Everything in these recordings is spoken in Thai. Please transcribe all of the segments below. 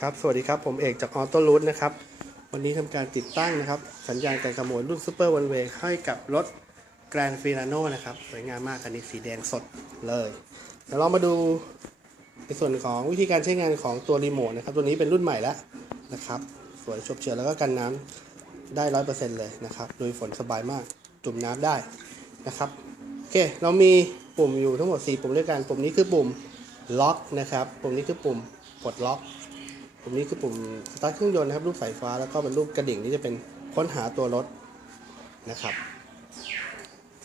ครับ สวัสดีครับ ผมเอกจากออโต้รูทนะครับ วันนี้ทำการติดตั้งนะครับ สัญญาณการขโมยรุ่นซูเปอร์วันเวย์ให้กับรถ Grand f i r a n o นะครับ สวยงามมากคันนี้สีแดงสดเลย เดี๋ยวเรามาดูในส่วนของวิธีการใช้งานของตัวรีโมทนะครับ ตัวนี้เป็นรุ่นใหม่แล้วนะครับ สวยชบเชยแล้วก็กันน้ำได้ร้อยเปอร์เซ็นต์เลยนะครับโดยฝนสบายมาก จุ่มน้ำได้นะครับ โอเค เรามีปุ่มอยู่ทั้งหมด 4 ปุ่มด้วยกัน ปุ่มนี้คือปุ่มล็อกนะครับ ปุ่มนี้คือปุ่มปลดล็อก ปุ่มนี้คือปุ่มสตาร์ทเครื่องยนต์นะครับรูปสายฟ้าแล้วก็เป็นรูปกระดิ่งที่จะเป็นค้นหาตัวรถนะครับ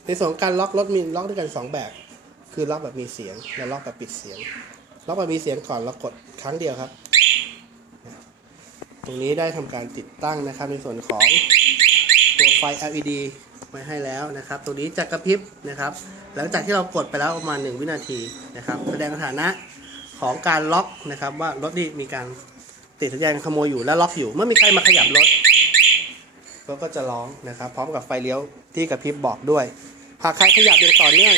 ในส่วนของการล็อกรถมีล็อกด้วยกัน 2 แบบ คือล็อกแบบมีเสียงและล็อกแบบปิดเสียง ล็อกแบบมีเสียงก่อนเรากดครั้งเดียวครับ ตรงนี้ได้ทำการติดตั้งนะครับ ในส่วนของตัวไฟ LED ไว้ให้แล้วนะครับ ตัวนี้จะกระพริบนะครับ หลังจากที่เรากดไปแล้วประมาณ 1 วินาทีนะครับ แสดงสถานะของการล็อกนะครับว่ารถนี่มีการ ติดสัญญาณขโมยอยู่และล็อกอยู่ เมื่อมีใครมาขยับรถรถก็จะร้องนะครับ พร้อมกับไฟเลี้ยวที่กระพริบบอกด้วย หากใครขยับอย่างต่อเนื่อง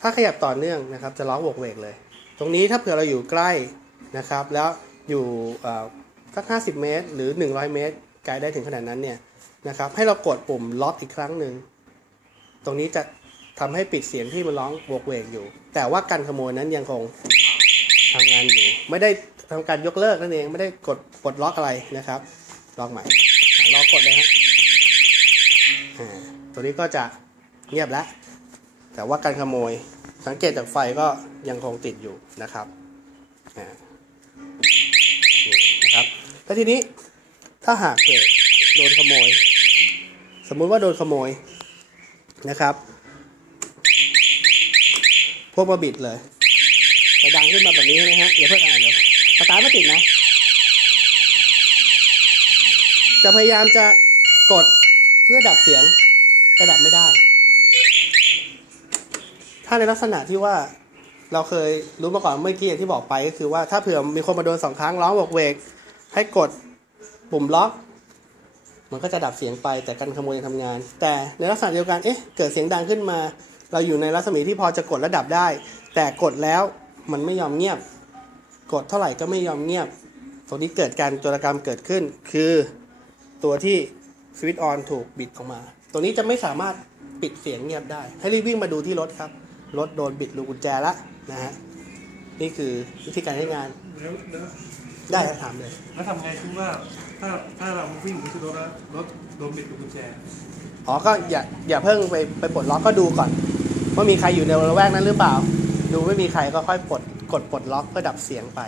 ถ้าขยับต่อเนื่องนะครับ จะร้องโวกเวกเลย ตรงนี้ถ้าเผื่อเราอยู่ใกล้นะครับ แล้วอยู่อ่อสัก 50 เมตร หรือ 100 เมตรไกลได้ถึงขนาดนั้นเนี่ยนะครับ ให้เรากดปุ่มล็อกอีกครั้งหนึ่ง ตรงนี้จะ ทำให้ปิดเสียงที่มันร้องโวกเวกอยู่ แต่ว่าการขโมยนั้นยังคงทำงานอยู่ ไม่ได้ทำการยกเลิกนั่นเองไม่ได้กดปลดล็อกอะไรนะครับล็อกใหม่ลองกดเลยฮะตัวนี้ก็จะเงียบแล้ว แต่ว่าการขโมยสังเกตจากไฟก็ยังคงติดอยู่นะครับนี่นะครับ แล้วทีนี้ถ้าหากเกิดโดนขโมย สมมุติว่าโดนขโมยนะครับ พวกมาบิดเลยจะดังขึ้นมาแบบนี้ใช่ไหมฮะอย่าเพิ่งอ่านเดี๋ยวสตาร์ทไม่ติดนะ จะพยายามจะกดเพื่อดับเสียงจะดับไม่ได้ ถ้าในลักษณะที่ว่าเราเคยรู้มาก่อนเมื่อกี้ที่บอกไปก็คือว่าถ้าเผื่อมีคนมาโดนสองครั้งร้องบอกเวก ให้กดปุ่มล็อก มันก็จะดับเสียงไปแต่การขโมยยังทำงาน แต่ในลักษณะเดียวกันเอ๊ะเกิดเสียงดังขึ้นมา เราอยู่ในรัศมีที่พอจะกดและดับได้ แต่กดแล้วมันไม่ยอมเงียบ กดเท่าไหร่ก็ไม่ยอมเงียบ ตรงนี้เกิดการโจรกรรมเกิดขึ้น คือตัวที่สวิตช์ออนถูกบิดออกมา ตัวนี้จะไม่สามารถปิดเสียงเงียบได้ ให้รีบวิ่งมาดูที่รถครับ รถโดนบิดลูกกุญแจละนะฮะ นี่คือวิธีการใช้งาน แล้วแล้วได้ครับถามเลย แล้วทำไงคือว่าถ้าถ้าเราวิ่งไปที่รถแล้วรถโดนบิดลูกกุญแจ อ๋อ ก็อย่าอย่าเพิ่งไปไปปลดล็อกก็ดูก่อน ว่ามีใครอยู่ในระแวกนั้นหรือเปล่า ดูไม่มีใครก็ค่อยปลดกดปลดล็อกเพื่อดับเสียงไป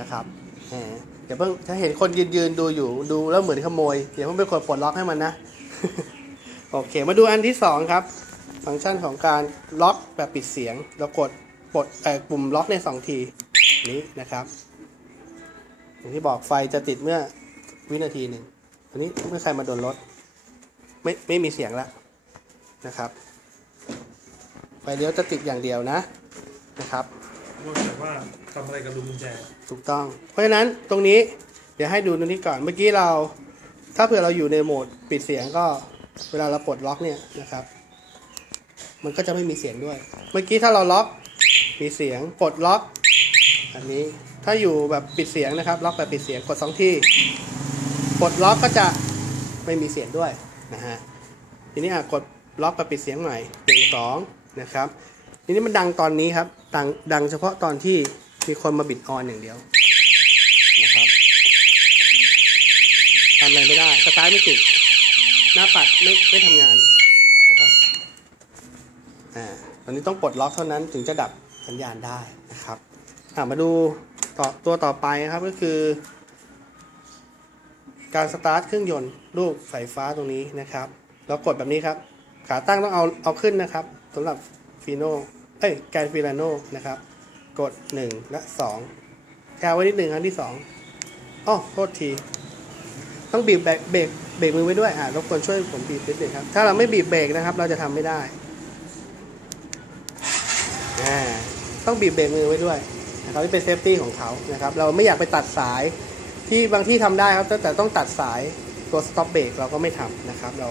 นะครับแหมอย่าเพิ่งถ้าเห็นคนยืนยืนดูอยู่ดูแล้วเหมือนขโมยอย่าเพิ่งไปกดปลดล็อกให้มันนะโอเค มาดูอันที่สองครับ ฟังก์ชันของการล็อกแบบปิดเสียงเรากดปลดเอ่ปุ่มล็อกในสองทีนี้นะครับอย่างที่บอกไฟจะติดเมื่อวินาทีหนึ่งอันนี้เมื่อใครมาโดนรถไม่ไม่มีเสียงแล้วนะครับ ไฟเลี้ยวจะติดอย่างเดียวนะนะครับนอกจากว่าทำอะไรกับลูกกุญแจถูกต้อง เพราะฉะนั้นตรงนี้เดี๋ยวให้ดูตรงนี้ก่อนเมื่อกี้เรา ถ้าเผื่อเราอยู่ในโหมดปิดเสียงก็เวลาเราปลดล็อกเนี่ยนะครับ มันก็จะไม่มีเสียงด้วย เมื่อกี้ถ้าเราล็อกมีเสียงปลดล็อก อันนี้ถ้าอยู่แบบปิดเสียงนะครับ ล็อกแบบปิดเสียงกดสองทีปลดล็อกก็จะไม่มีเสียงด้วยนะฮะทีนี้อะกดล็อกแบบปิดเสียงใหม่หนึ่งสอง นะครับทีนี้มันดังตอนนี้ครับดังดังเฉพาะตอนที่มีคนมาบิดออนอย่างเดียวนะครับทำอะไรไม่ได้สตาร์ทไม่ติดหน้าปัดไม่ไม่ทำงานนะครับอ่าตอนนี้ต้องปลดล็อกเท่านั้นถึงจะดับสัญญาณได้นะครับอ่ามาดูต่อตัวต่อไปนะครับก็คือ การสตาร์ทเครื่องยนต์รูปสายฟ้าตรงนี้นะครับเรากดแบบนี้ครับ ขาตั้งต้องเอาเอาขึ้นนะครับ สำหรับฟีโนเอ้ยแกนฟิลาโนนะครับ กด 1 และ 2แค่ไว้นิดหนึ่งครั้งที่2อ้อโทษที ต้องบีบเบรกเบรกเบรกมือไว้ด้วยอ่ารบกวนช่วยผมบีบนิดหนึ่งครับ ถ้าเราไม่บีบเบรกนะครับ เราจะทำไม่ได้อ่าต้องบีบเบรกมือไว้ด้วยนะครับนี่เป็นเซฟตี้ของเขานะครับ เราไม่อยากไปตัดสายที่บางที่ทำได้ครับแต่แต่ต้องตัดสายตัวสต็อปเบรกเราก็ไม่ทำนะครับ เรา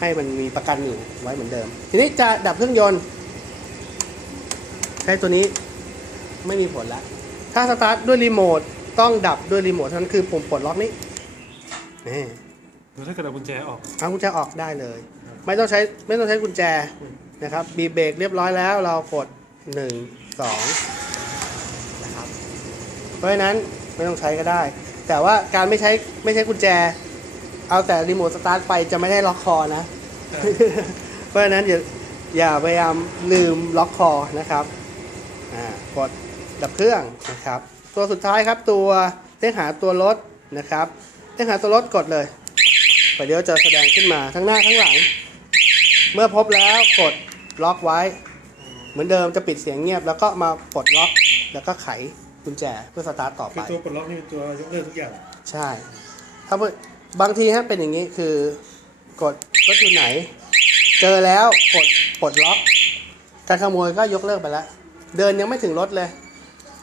ให้มันมีประกันอยู่ไว้เหมือนเดิม ทีนี้จะดับเครื่องยนต์ ใช้ตัวนี้ไม่มีผลแล้วถ้าสตาร์ทด้วยรีโมทต้องดับด้วยรีโมทเท่านั้นคือปุ่มปลดล็อกนี้นี่หรือถ้าเกิดเอากุญแจออก เอากุญแจออกได้เลย ไม่ต้องใช้ไม่ต้องใช้กุญแจนะครับบีบเบรกเรียบร้อยแล้วเรากด 1 2นะครับเพราะฉะนั้นไม่ต้องใช้ก็ได้ แต่ว่าการไม่ใช้ไม่ใช้กุญแจ เอาแต่รีโมทสตาร์ทไปจะไม่ได้ล็อกคอนะ เพราะฉะนั้นอย่าอย่าพยายามลืมล็อกคอนะครับอ่ากดดับเครื่องนะครับ ตัวสุดท้ายครับตัวเส้นหาตัวรถนะครับเส้นหาตัวรถกดเลยไปเดี๋ยวจะแสดงขึ้นมาทั้งหน้าทั้งหลัง เมื่อพบแล้วกดล็อกไว้ เหมือนเดิมจะปิดเสียงเงียบ แล้วก็มาปลดล็อกแล้วก็ไขกุญแจเพื่อสตาร์ทต่อคืไปอตัวปลดล็อกนี่เป็นตัวยกเลิกทุกอย่าง ใช่ ถ้าเพื่อ บางทีฮะเป็นอย่างนี้คือกดรถอยู่ไหน เจอแล้วกดปลดล็อกการขโมยก็ยกเลิกไปแล้วเดินยังไม่ถึงรถเลย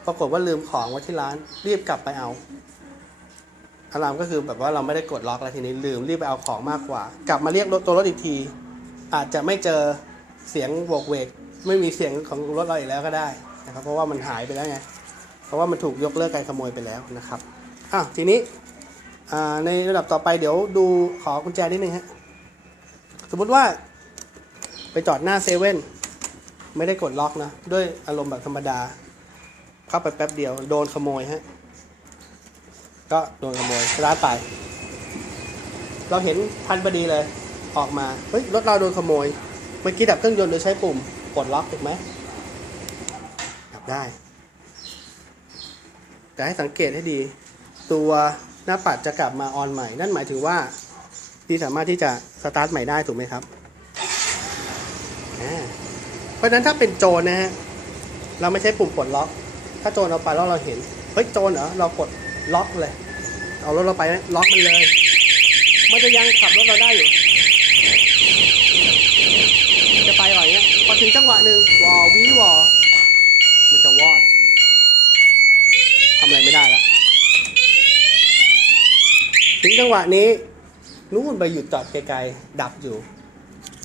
ปรากฏว่าลืมของไว้ที่ร้าน รีบกลับไปเอาอารามก็คือแบบว่าเราไม่ได้กดล็อกแล้วทีนี้ลืมรีบไปเอาของมากกว่า กลับมาเรียกรถตัวรถอีกที อาจจะไม่เจอเสียงโบกเวก ไม่มีเสียงของรถเราอีกแล้วก็ได้นะครับเพราะว่ามันหายไปแล้วไงเพราะว่ามันถูกยกเลิกการขโมยไปแล้วนะครับอ้าวทีนี้ ในระดับต่อไปเดี๋ยวดูขอกุญแจนิดนึงฮะ สมมุติว่าไปจอดหน้าเซเว่นไม่ได้กดล็อกนะ ด้วยอารมณ์แบบธรรมดา เข้าไปแป๊บเดียวโดนขโมยฮะ ก็โดนขโมยร้านไป เราเห็นทันพอดีเลย ออกมา เฮ้ย รถเราโดนขโมย เมื่อกี้ดับเครื่องยนต์โดยใช้ปุ่มกดล็อกถูกไหมดับได้ แต่ให้สังเกตให้ดี ตัว หน้าปัดจะกลับมาออนใหม่ นั่นหมายถึงว่าที่สามารถที่จะสตาร์ทใหม่ได้ถูกไหมครับ เพราะฉะนั้นถ้าเป็นโจรนะฮะ เราไม่ใช้ปุ่มปลดล็อก ถ้าโจรเอาไปแล้วเราเห็น เฮ้ยโจรเหรอ เรากดล็อกเลย เอารถเราไปล็อกมันเลย มันจะยังขับรถเราได้อยู่ จะไปอย่างเงี้ย พอถึงจังหวะหนึ่งวอวีวอมันจะวอดทำอะไรไม่ได้แล้ว ถึง จังหวะนี้นู่นไปหยุดจอดไกลๆดับอยู่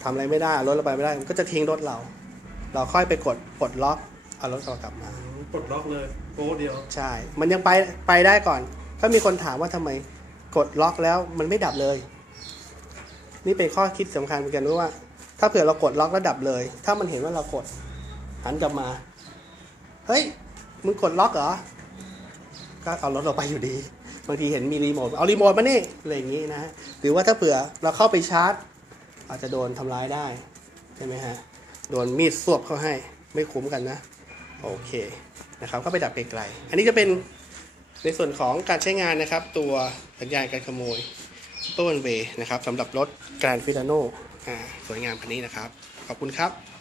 ทำอะไรไม่ได้เอารถเราไปไม่ได้มันก็จะทิ้งรถเรา เราค่อยไปกดปลดล็อกเอารถเรากลับมาปลดล็อกเลยโป๊ะเดียวใช่ มันยังไปไปได้ก่อนถ้ามีคนถามว่าทำไมกดล็อกแล้วมันไม่ดับเลย นี่เป็นข้อคิดสำคัญเหมือนกันว่า ถ้าเผื่อเรากดล็อกแล้วดับเลย ถ้ามันเห็นว่าเรากดหันกลับมา เฮ้ยมึงกดล็อกเหรอก็เอารถเราไปอยู่ดี บางทีเห็นมีรีโมทเอารีโมทมานี่อะไรอย่างนี้นะฮะหรือว่าถ้าเผื่อเราเข้าไปชาร์จ อาจจะโดนทำร้ายได้ใช่ไหมฮะโดนมีดสวบเข้าให้ไม่คุ้มกันนะ โอเคนะครับก็ไปดับไกลๆอันนี้จะเป็นในส่วนของการใช้งานนะครับ ตัวสัญญาณการขโมย Super One Way นะครับสำหรับรถ Grand Filano อ่าสวยงามคันนี้นะครับ ขอบคุณครับ